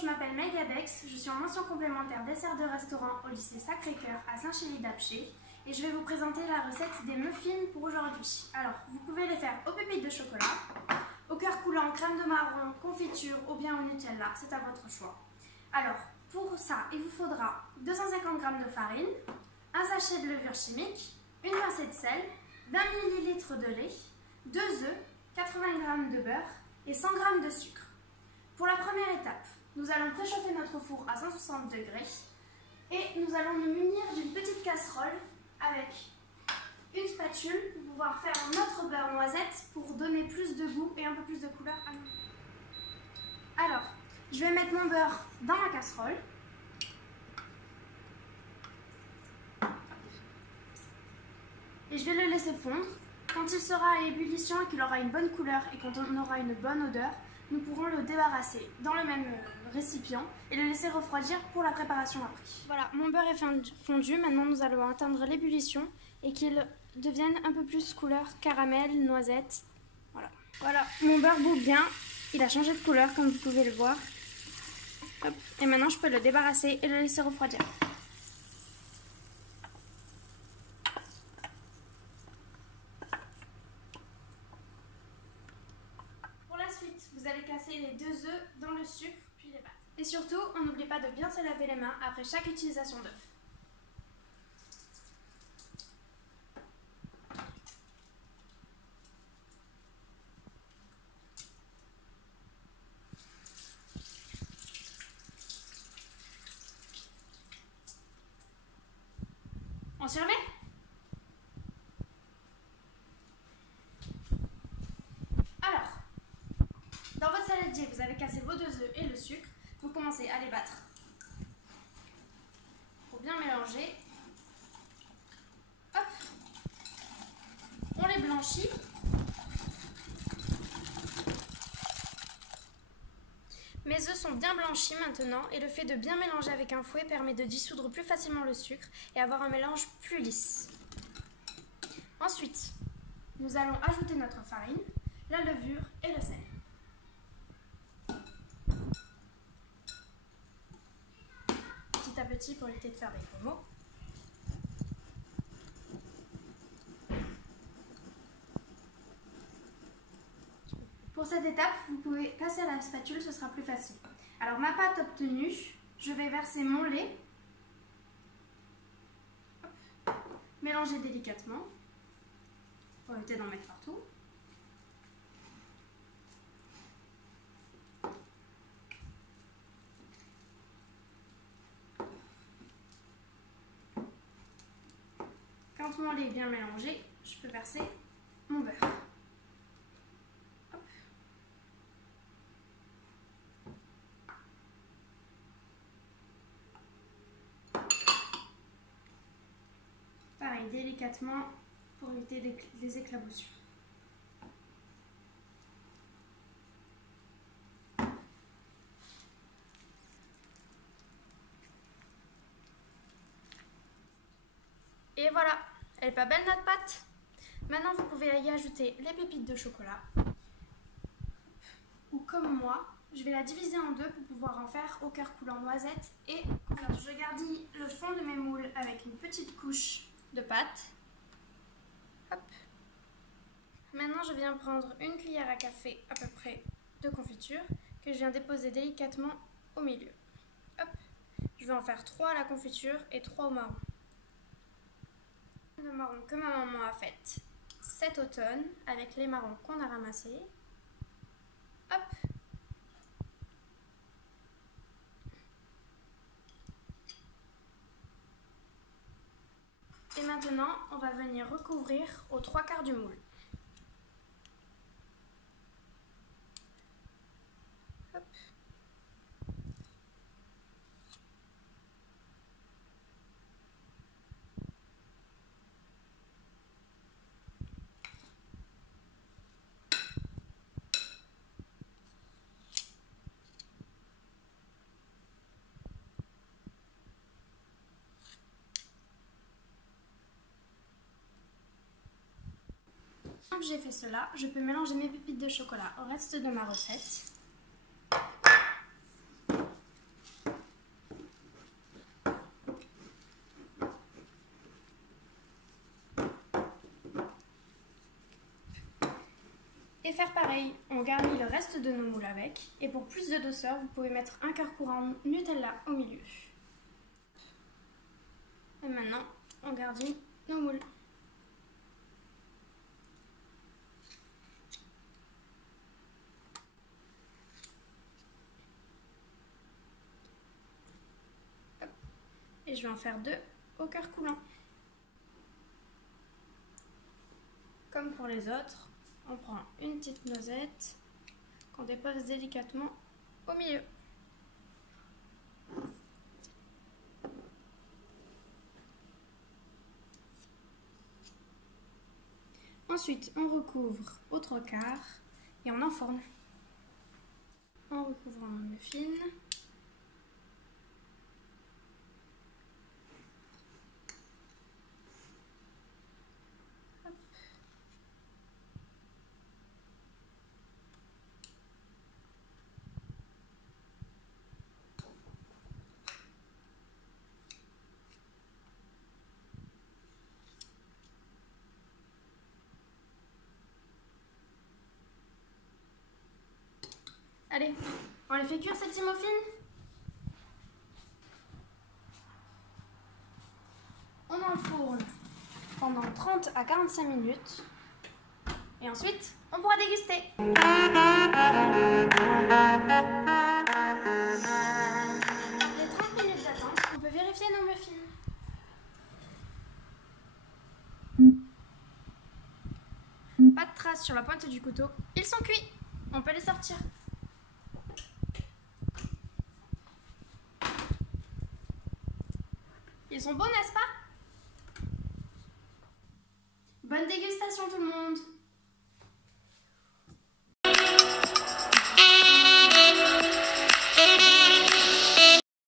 je m'appelle Megadex, je suis en mention complémentaire dessert de restaurant au lycée Sacré-Cœur à Saint-Chély-d'Apcher et je vais vous présenter la recette des muffins pour aujourd'hui. Alors, vous pouvez les faire aux pépites de chocolat, au cœur coulant, crème de marron, confiture ou bien au Nutella, c'est à votre choix. Alors, pour ça, il vous faudra 250 g de farine, un sachet de levure chimique, une pincée de sel, 20 ml de lait, 2 œufs, 80 g de beurre et 100 g de sucre. Pour la première étape, nous allons préchauffer notre four à 160 degrés et nous allons nous munir d'une petite casserole avec une spatule pour pouvoir faire notre beurre noisette pour donner plus de goût et un peu plus de couleur à nous. Alors, je vais mettre mon beurre dans ma casserole. Et je vais le laisser fondre. Quand il sera à ébullition et qu'il aura une bonne couleur et quand on aura une bonne odeur, nous pourrons le débarrasser dans le même récipient et le laisser refroidir pour la préparation après. Voilà, mon beurre est fondu. Maintenant, nous allons atteindre l'ébullition et qu'il devienne un peu plus couleur caramel, noisette. Voilà, mon beurre bout bien. Il a changé de couleur comme vous pouvez le voir. Hop. Et maintenant, je peux le débarrasser et le laisser refroidir. Ensuite, vous allez casser les 2 œufs dans le sucre, puis les battre. Et surtout, on n'oublie pas de bien se laver les mains après chaque utilisation d'œuf. On s'y remet ? Dans votre saladier, vous avez cassé vos 2 œufs et le sucre. Vous commencez à les battre pour bien mélanger. Hop. On les blanchit. Mes œufs sont bien blanchis maintenant et le fait de bien mélanger avec un fouet permet de dissoudre plus facilement le sucre et avoir un mélange plus lisse. Ensuite, nous allons ajouter notre farine, la levure et le sel. Petit à petit pour éviter de faire des pommeaux. Pour cette étape, vous pouvez passer à la spatule, ce sera plus facile. Alors ma pâte obtenue, je vais verser mon lait, hop, mélanger délicatement pour éviter d'en mettre partout. Quand mon lait est bien mélangé, je peux verser mon beurre. Hop. Pareil, délicatement pour éviter les éclaboussures. Et voilà, elle est pas belle notre pâte? Maintenant vous pouvez y ajouter les pépites de chocolat. Ou comme moi, je vais la diviser en deux pour pouvoir en faire au cœur coulant noisette et confiture. Je garnis le fond de mes moules avec une petite couche de pâte. Hop. Maintenant je viens prendre une cuillère à café à peu près de confiture que je viens déposer délicatement au milieu. Hop. Je vais en faire 3 à la confiture et 3 au marron. Le marron que ma maman a fait cet automne avec les marrons qu'on a ramassés. Hop. Et maintenant, on va venir recouvrir aux 3/4 du moule. Hop. Quand j'ai fait cela, je peux mélanger mes pépites de chocolat au reste de ma recette. et faire pareil. On garnit le reste de nos moules avec. Et pour plus de douceur, vous pouvez mettre un cœur courant Nutella au milieu. Et maintenant, on garnit nos moules. Hop. Et je vais en faire 2 au cœur coulant. Comme pour les autres, on prend une petite noisette qu'on dépose délicatement au milieu. Ensuite, on recouvre au 3/4 et on enfourne. En recouvrant nos muffins. Hop. Allez, on les fait cuire ces petits muffins. On enfourne pendant 30 à 45 minutes. Et ensuite, on pourra déguster. Après 30 minutes d'attente, on peut vérifier nos muffins. Pas de traces sur la pointe du couteau. Ils sont cuits. On peut les sortir. Ils sont beaux, n'est-ce pas? Bonne dégustation tout le monde!